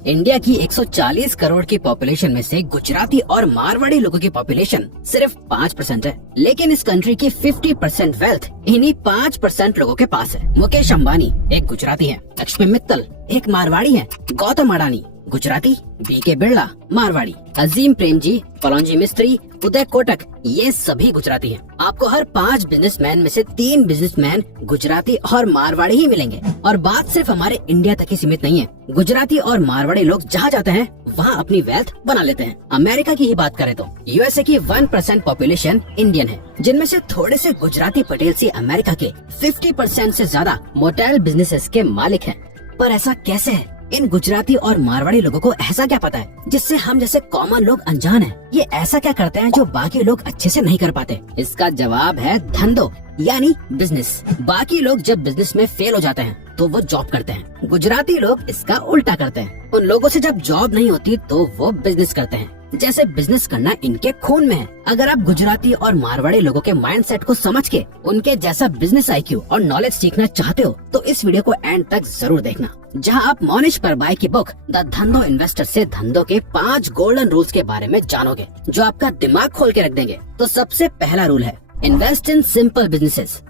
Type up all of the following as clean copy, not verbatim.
India की 140 करोड़ की population में से गुजराती और मारवाड़ी लोगों की पॉपुलेशन सिर्फ 5% है, लेकिन इस कंट्री की 50% वेल्थ इन्हीं 5% लोगों के पास है। मुकेश अंबानी एक गुजराती है, लक्ष्मी मित्तल एक मारवाड़ी है, गौतम अडानी गुजराती, बीके बिरला मारवाड़ी, अजीम प्रेमजी, पलौंजी मिस्त्री, उदय कोटक ये सभी गुजराती हैं। आपको हर 5 बिजनेसमैन में से 3 बिजनेसमैन गुजराती और मारवाड़ी ही मिलेंगे। और बात सिर्फ हमारे इंडिया तक ही सीमित नहीं है। गुजराती और मारवाड़ी लोग जहाँ जाते हैं वहाँ अपनी वेल्थ बना लेते हैं। अमेरिका की ही बात करें तो यूएसए की 1% पॉपुलेशन इंडियन है, जिनमें से थोड़े से गुजराती पटेल से अमेरिका के 50% से ज्यादा मोटेल बिजनेसेस के मालिक हैं। पर ऐसा कैसे है? इन गुजराती और मारवाड़ी लोगों को ऐसा क्या पता है जिससे हम जैसे कॉमन लोग अनजान हैं? ये ऐसा क्या करते हैं जो बाकी लोग अच्छे से नहीं कर पाते? इसका जवाब है धंधो यानी बिजनेस। बाकी लोग जब बिजनेस में फेल हो जाते हैं तो वो जॉब करते हैं, गुजराती लोग इसका उल्टा करते हैं। उन लोगों से जब जॉब नहीं होती तो वो बिजनेस करते हैं, जैसे बिजनेस करना इनके खून में है। अगर आप गुजराती और मारवाड़ी लोगों के माइंडसेट को समझ के उनके जैसा बिजनेस IQ और नॉलेज सीखना चाहते हो तो इस वीडियो को एंड तक जरूर देखना, जहां आप मोनिश परबाई की बुक द धंधो इन्वेस्टर से धंधो के 5 गोल्डन रूल्स के बारे में जानोगे, जो आपका दिमाग खोल के रख देंगे। तो सबसे पहला रूल है invest in simple businesses.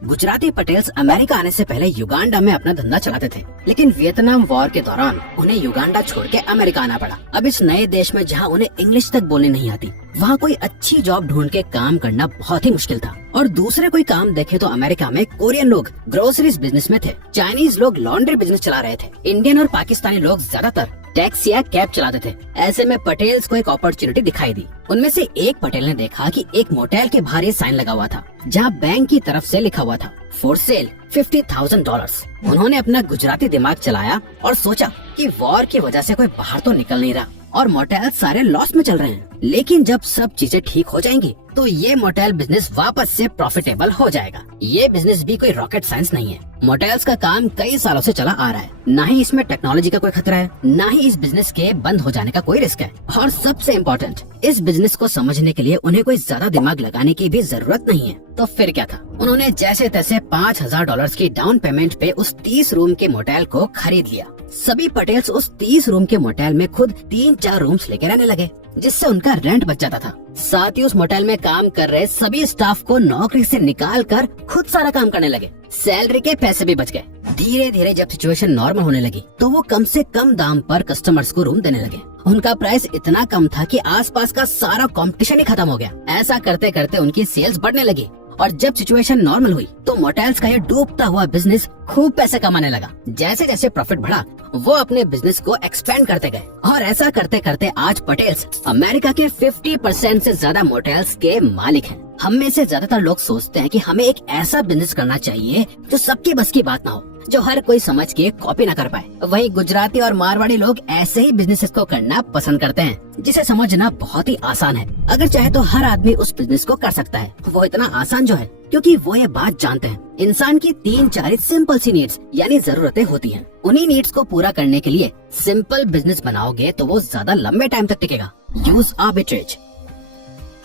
Gujarati Patels America आने से पहले युगांडा में अपना धंधा चलाते थे, लेकिन वियतनाम वॉर के दौरान उन्हें युगांडा छोड़ के अमेरिका आना पड़ा। अब इस नए देश में जहां उन्हें इंग्लिश तक बोलनी नहीं आती, वहां कोई अच्छी जॉब ढूंढ के काम करना बहुत ही मुश्किल था। और दूसरे कोई काम देखे तो अमेरिका में कोरियन लोग ग्रोसरीज बिजनेस में थे, चाइनीज लोग लॉन्ड्री बिजनेस चला रहे थे, इंडियन और पाकिस्तानी लोग ज्यादातर टैक्सी या कैब चलाते थे। ऐसे में पटेल्स को एक अपॉर्चुनिटी दिखाई दी। उनमें से एक पटेल ने देखा कि एक मोटेल के बाहर ये साइन लगा हुआ था, जहां बैंक की तरफ से लिखा हुआ था फॉर सेल $50,000। उन्होंने अपना गुजराती दिमाग चलाया और सोचा कि वॉर की वजह से कोई बाहर तो निकल नहीं रहा और मोटेल सारे लॉस में चल रहे हैं, लेकिन जब सब चीजें ठीक हो जाएंगी तो ये मोटेल बिजनेस वापस से प्रॉफिटेबल हो जाएगा। ये बिजनेस भी कोई रॉकेट साइंस नहीं है। मोटेल्स का काम कई सालों से चला आ रहा है, न ही इसमें टेक्नोलॉजी का कोई खतरा है, न ही इस बिजनेस के बंद हो जाने का कोई रिस्क है। और सबसे इम्पोर्टेंट, इस बिजनेस को समझने के लिए उन्हें कोई ज्यादा दिमाग लगाने की भी जरूरत नहीं है। तो फिर क्या था, उन्होंने जैसे तैसे $5,000 की डाउन पेमेंट पे उस 30 रूम के मोटेल को खरीद लिया। सभी पटेल्स उस 30 रूम के मोटेल में खुद 3-4 रूम्स लेके रहने लगे, जिससे उनका रेंट बच जाता था। साथ ही उस मोटेल में काम कर रहे सभी स्टाफ को नौकरी से निकाल कर खुद सारा काम करने लगे। सैलरी के पैसे भी बच गए। धीरे धीरे जब सिचुएशन नॉर्मल होने लगी तो वो कम से कम दाम पर कस्टमर्स को रूम देने लगे। उनका प्राइस इतना कम था कि आसपास का सारा कंपटीशन ही खत्म हो गया। ऐसा करते करते उनकी सेल्स बढ़ने लगी और जब सिचुएशन नॉर्मल हुई तो मोटेल्स का ये डूबता हुआ बिजनेस खूब पैसे कमाने लगा। जैसे जैसे प्रॉफिट बढ़ा वो अपने बिजनेस को एक्सपेंड करते गए और ऐसा करते करते आज पटेल्स अमेरिका के 50% से ज्यादा मोटेल्स के मालिक हैं। हम में से ज्यादातर लोग सोचते हैं कि हमें एक ऐसा बिजनेस करना चाहिए जो सबकी बस की बात ना हो, जो हर कोई समझ के कॉपी ना कर पाए। वहीं गुजराती और मारवाड़ी लोग ऐसे ही बिजनेसेस को करना पसंद करते हैं, जिसे समझना बहुत ही आसान है। अगर चाहे तो हर आदमी उस बिजनेस को कर सकता है। वो इतना आसान जो है क्योंकि वो ये बात जानते हैं, इंसान की 3-4 सिंपल सी नीड्स यानी जरूरतें होती हैं। उन्हीं नीड्स को पूरा करने के लिए सिंपल बिजनेस बनाओगे तो वो ज्यादा लंबे टाइम तक टिकेगा। Use arbitrage.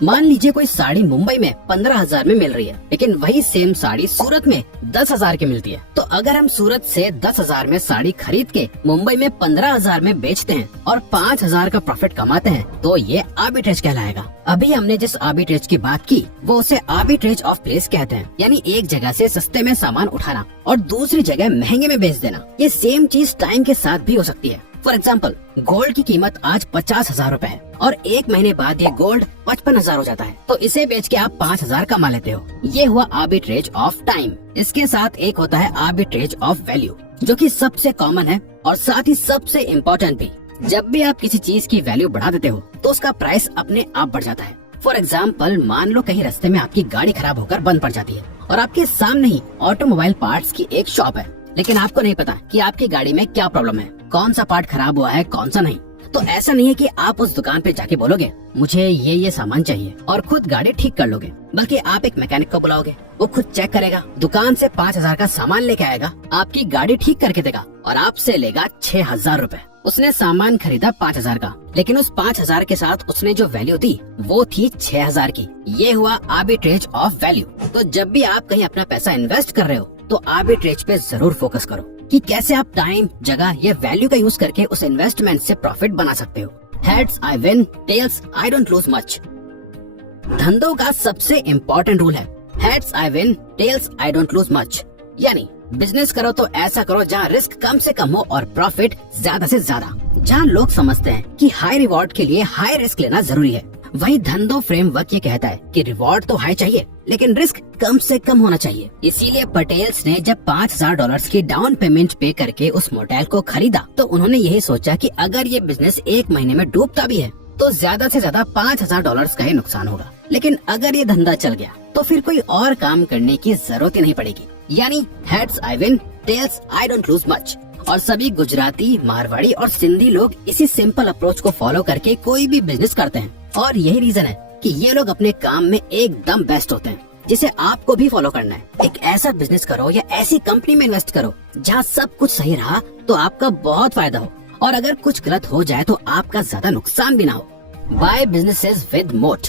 मान लीजिए कोई साड़ी मुंबई में 15,000 में मिल रही है, लेकिन वही सेम साड़ी सूरत में 10,000 की मिलती है। तो अगर हम सूरत से 10,000 में साड़ी खरीद के मुंबई में 15,000 में बेचते हैं और 5,000 का प्रॉफिट कमाते हैं तो ये आर्बिट्रेज कहलाएगा। अभी हमने जिस आर्बिट्रेज की बात की वो उसे आर्बिट्रेज ऑफ प्लेस कहते हैं, यानी एक जगह से सस्ते में सामान उठाना और दूसरी जगह महंगे में बेच देना। ये सेम चीज टाइम के साथ भी हो सकती है। फॉर एग्जाम्पल, गोल्ड की कीमत आज 50,000 रूपए है और 1 महीने बाद ये गोल्ड 55,000 हो जाता है, तो इसे बेच के आप 5,000 कमा लेते हो। ये हुआ आर्बिट्रेज ऑफ टाइम। इसके साथ एक होता है आर्बिट्रेज ऑफ वैल्यू, जो कि सबसे कॉमन है और साथ ही सबसे इम्पोर्टेंट भी। जब भी आप किसी चीज की वैल्यू बढ़ा देते हो तो उसका प्राइस अपने आप बढ़ जाता है। फॉर एग्जाम्पल, मान लो कहीं रास्ते में आपकी गाड़ी खराब होकर बंद पड़ जाती है और आपके सामने ही ऑटोमोबाइल पार्ट्स की एक शॉप है, लेकिन आपको नहीं पता कि आपकी गाड़ी में क्या प्रॉब्लम है, कौन सा पार्ट खराब हुआ है, कौन सा नहीं। तो ऐसा नहीं है कि आप उस दुकान पे जाके बोलोगे मुझे ये सामान चाहिए और खुद गाड़ी ठीक कर लोगे, बल्कि आप एक मैकेनिक को बुलाओगे, वो खुद चेक करेगा, दुकान से 5,000 का सामान लेके आएगा, आपकी गाड़ी ठीक करके देगा और आपसे लेगा 6,000 रूपए। उसने सामान खरीदा 5,000 का, लेकिन उस 5,000 के साथ उसने जो वैल्यू दी वो थी 6,000 की। ये हुआ आर्बिट्रेज ऑफ वैल्यू। तो जब भी आप कहीं अपना पैसा इन्वेस्ट कर रहे हो तो आर्बिट्रेज पे जरूर फोकस करो कि कैसे आप टाइम, जगह या वैल्यू का यूज करके उस इन्वेस्टमेंट से प्रॉफिट बना सकते हो। Heads I win, tails I don't lose much. धंधों का सबसे इम्पोर्टेंट रूल है heads I win, tails I don't lose much. यानी बिजनेस करो तो ऐसा करो जहाँ रिस्क कम से कम हो और प्रॉफिट ज्यादा से ज्यादा। जहाँ लोग समझते हैं कि हाई रिवॉर्ड के लिए हाई रिस्क लेना जरूरी है, वही धंधो फ्रेमवर्क ये कहता है कि रिवॉर्ड तो हाई चाहिए लेकिन रिस्क कम से कम होना चाहिए। इसीलिए पटेल्स ने जब $5,000 की डाउन पेमेंट पे करके उस मोटेल को खरीदा तो उन्होंने यही सोचा कि अगर ये बिजनेस 1 महीने में डूबता भी है तो ज्यादा से ज्यादा $5,000 का ही नुकसान होगा, लेकिन अगर ये धंधा चल गया तो फिर कोई और काम करने की जरूरत ही नहीं पड़ेगी। यानी heads I win, tails I don't lose much. और सभी गुजराती, मारवाड़ी और सिंधी लोग इसी सिंपल अप्रोच को फॉलो करके कोई भी बिजनेस करते हैं और यही रीजन है कि ये लोग अपने काम में एकदम बेस्ट होते हैं, जिसे आपको भी फॉलो करना है। एक ऐसा बिजनेस करो या ऐसी कंपनी में इन्वेस्ट करो जहाँ सब कुछ सही रहा तो आपका बहुत फायदा हो, और अगर कुछ गलत हो जाए तो आपका ज्यादा नुकसान भी ना हो। बाय बिजनेसेस विद मोट।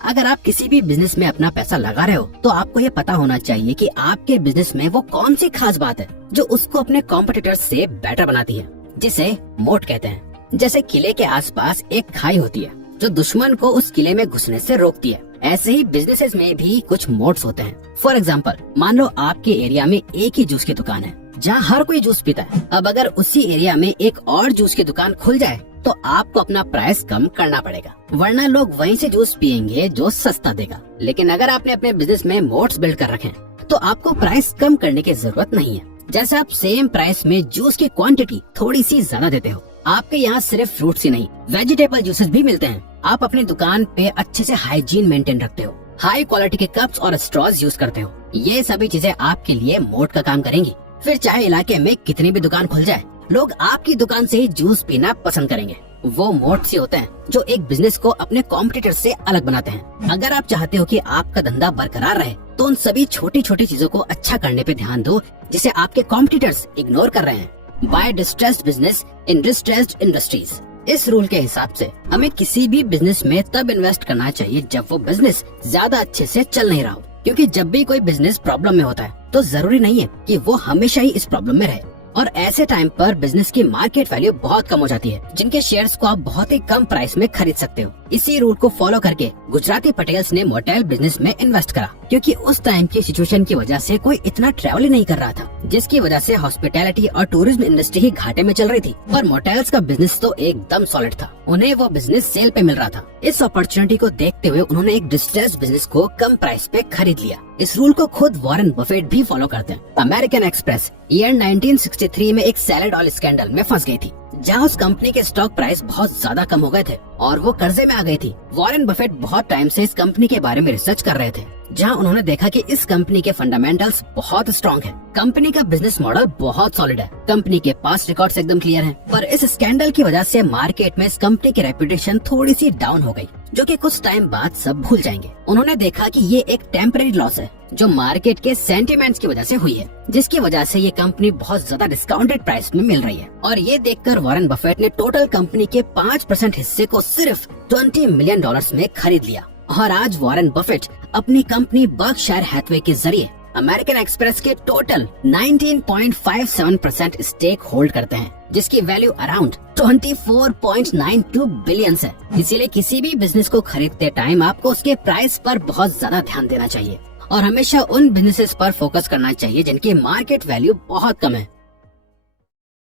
अगर आप किसी भी बिजनेस में अपना पैसा लगा रहे हो तो आपको ये पता होना चाहिए कि आपके बिजनेस में वो कौन सी खास बात है जो उसको अपने कॉम्पिटिटर्स से बेटर बनाती है, जिसे मोट कहते हैं। जैसे किले के आसपास एक खाई होती है जो दुश्मन को उस किले में घुसने से रोकती है, ऐसे ही बिजनेसेस में भी कुछ मोड्स होते हैं। फॉर एग्जाम्पल, मान लो आपके एरिया में एक ही जूस की दुकान है जहाँ हर कोई जूस पीता है। अब अगर उसी एरिया में एक और जूस की दुकान खुल जाए तो आपको अपना प्राइस कम करना पड़ेगा, वरना लोग वहीं से जूस पियेंगे जो सस्ता देगा। लेकिन अगर आपने अपने बिजनेस में मोड्स बिल्ड कर रखे हैं तो आपको प्राइस कम करने की जरूरत नहीं है। जैसे आप सेम प्राइस में जूस की क्वांटिटी थोड़ी सी ज्यादा देते हो। आपके यहाँ सिर्फ फ्रूट्स ही नहीं, वेजिटेबल जूसेस भी मिलते हैं। आप अपनी दुकान पे अच्छे से हाइजीन मेंटेन रखते हो, हाई क्वालिटी के कप्स और स्ट्रॉज यूज करते हो। ये सभी चीजें आपके लिए मोड का काम करेंगी। फिर चाहे इलाके में कितनी भी दुकान खुल जाए, लोग आपकी दुकान से ही जूस पीना पसंद करेंगे। वो मोड्स ही होते हैं जो एक बिजनेस को अपने कॉम्पिटिटर से अलग बनाते हैं। अगर आप चाहते हो कि आपका धंधा बरकरार रहे तो उन सभी छोटी छोटी चीजों को अच्छा करने पे ध्यान दो जिसे आपके कॉम्पिटिटर्स इग्नोर कर रहे हैं। Buy distressed business in distressed industries. इस रूल के हिसाब से हमें किसी भी बिजनेस में तब इन्वेस्ट करना चाहिए जब वो बिजनेस ज्यादा अच्छे से चल नहीं रहा हो, क्योंकि जब भी कोई बिजनेस प्रॉब्लम में होता है तो जरूरी नहीं है कि वो हमेशा ही इस प्रॉब्लम में रहे, और ऐसे टाइम पर बिजनेस की मार्केट वैल्यू बहुत कम हो जाती है, जिनके शेयर्स को आप बहुत ही कम प्राइस में खरीद सकते हो। इसी रूल को फॉलो करके गुजराती पटेल्स ने मोटेल बिजनेस में इन्वेस्ट करा, क्योंकि उस टाइम की सिचुएशन की वजह से कोई इतना ट्रैवल ही नहीं कर रहा था, जिसकी वजह से हॉस्पिटैलिटी और टूरिज्म इंडस्ट्री ही घाटे में चल रही थी और मोटेल्स का बिजनेस तो एकदम सॉलिड था। उन्हें वो बिजनेस सेल पे मिल रहा था। इस अपॉर्चुनिटी को देखते हुए उन्होंने एक डिस्ट्रेस्ड बिजनेस को कम प्राइस पे खरीद लिया। इस रूल को खुद वॉरेन बफेट भी फॉलो करते हैं। अमेरिकन एक्सप्रेस ईयर 1963 में एक सैलेड ऑयल स्कैंडल में फंस गई थी, जहां उस कंपनी के स्टॉक प्राइस बहुत ज्यादा कम हो गए थे और वो कर्जे में आ गई थी। वॉरेन बफेट बहुत टाइम से इस कंपनी के बारे में रिसर्च कर रहे थे, जहां उन्होंने देखा कि इस कंपनी के फंडामेंटल्स बहुत स्ट्रॉन्ग हैं। कंपनी का बिजनेस मॉडल बहुत सॉलिड है, कंपनी के पास रिकॉर्ड्स एकदम क्लियर हैं, पर इस स्कैंडल की वजह से मार्केट में इस कंपनी की रेपुटेशन थोड़ी सी डाउन हो गई, जो कि कुछ टाइम बाद सब भूल जाएंगे। उन्होंने देखा कि ये एक टेम्पररी लॉस है जो मार्केट के सेंटिमेंट्स की वजह से हुई है, जिसकी वजह से ये कंपनी बहुत ज्यादा डिस्काउंटेड प्राइस में मिल रही है। और ये देखकर वॉरेन बफेट ने टोटल कंपनी के 5% हिस्से को सिर्फ $20 मिलियन में खरीद लिया। और आज वॉरेन बफेट अपनी कंपनी बर्कशायर हैथवे के जरिए अमेरिकन एक्सप्रेस के टोटल 19.57% स्टेक होल्ड करते हैं, जिसकी वैल्यू अराउंड 24.92 बिलियन है। इसीलिए किसी भी बिजनेस को खरीदते टाइम आपको उसके प्राइस पर बहुत ज्यादा ध्यान देना चाहिए और हमेशा उन बिजनेसेस पर फोकस करना चाहिए जिनकी मार्केट वैल्यू बहुत कम है।